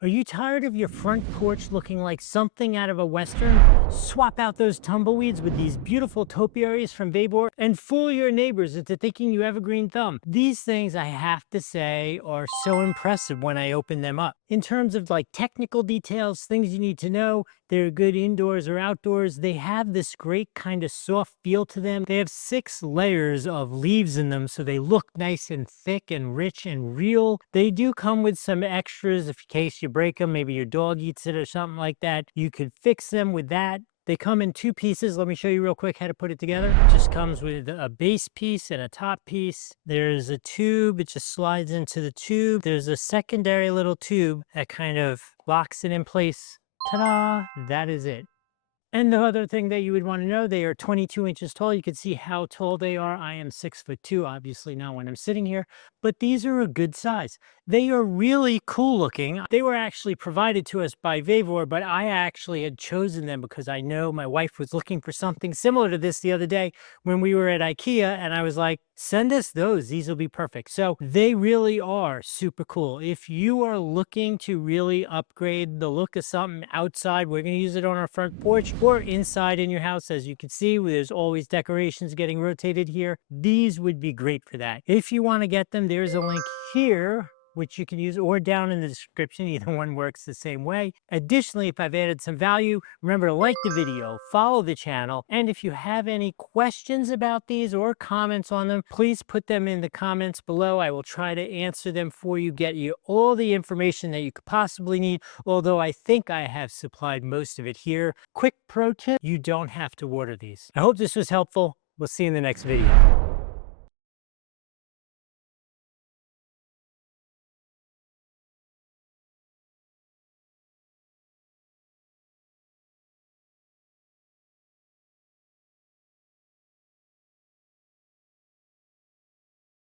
Are you tired of your front porch looking like something out of a Western? Swap out those tumbleweeds with these beautiful topiaries from VEVOR and fool your neighbors into thinking you have a green thumb. These things, I have to say, are so impressive when I open them up. In terms of like technical details, things you need to know, they're good indoors or outdoors. They have this great kind of soft feel to them. They have 6 layers of leaves in them, so they look nice and thick and rich and real. They do come with some extras in case you break them, maybe your dog eats it or something like that. You could fix them with that. They come in 2 pieces. Let me show you real quick how to put it together. It just comes with a base piece and a top piece. There's a tube. It just slides into the tube. There's a secondary little tube that kind of locks it in place. Ta-da! That is it. And the other thing that you would want to know, they are 22 inches tall. You can see how tall they are. I am 6'2", obviously not when I'm sitting here, but these are a good size. They are really cool looking. They were actually provided to us by VEVOR, but I actually had chosen them because I know my wife was looking for something similar to this the other day when we were at IKEA, and I was like, send us those. These will be perfect. So they really are super cool. If you are looking to really upgrade the look of something outside, we're going to use it on our front porch or inside in your house. As you can see, there's always decorations getting rotated here. These would be great for that. If you want to get them, there's a link here which you can use, or down in the description. Either one works the same way. Additionally, if I've added some value, remember to like the video, follow the channel, and if you have any questions about these or comments on them, please put them in the comments below. I will try to answer them for you, get you all the information that you could possibly need, although I think I have supplied most of it here. Quick pro tip, you don't have to water these. I hope this was helpful. We'll see you in the next video.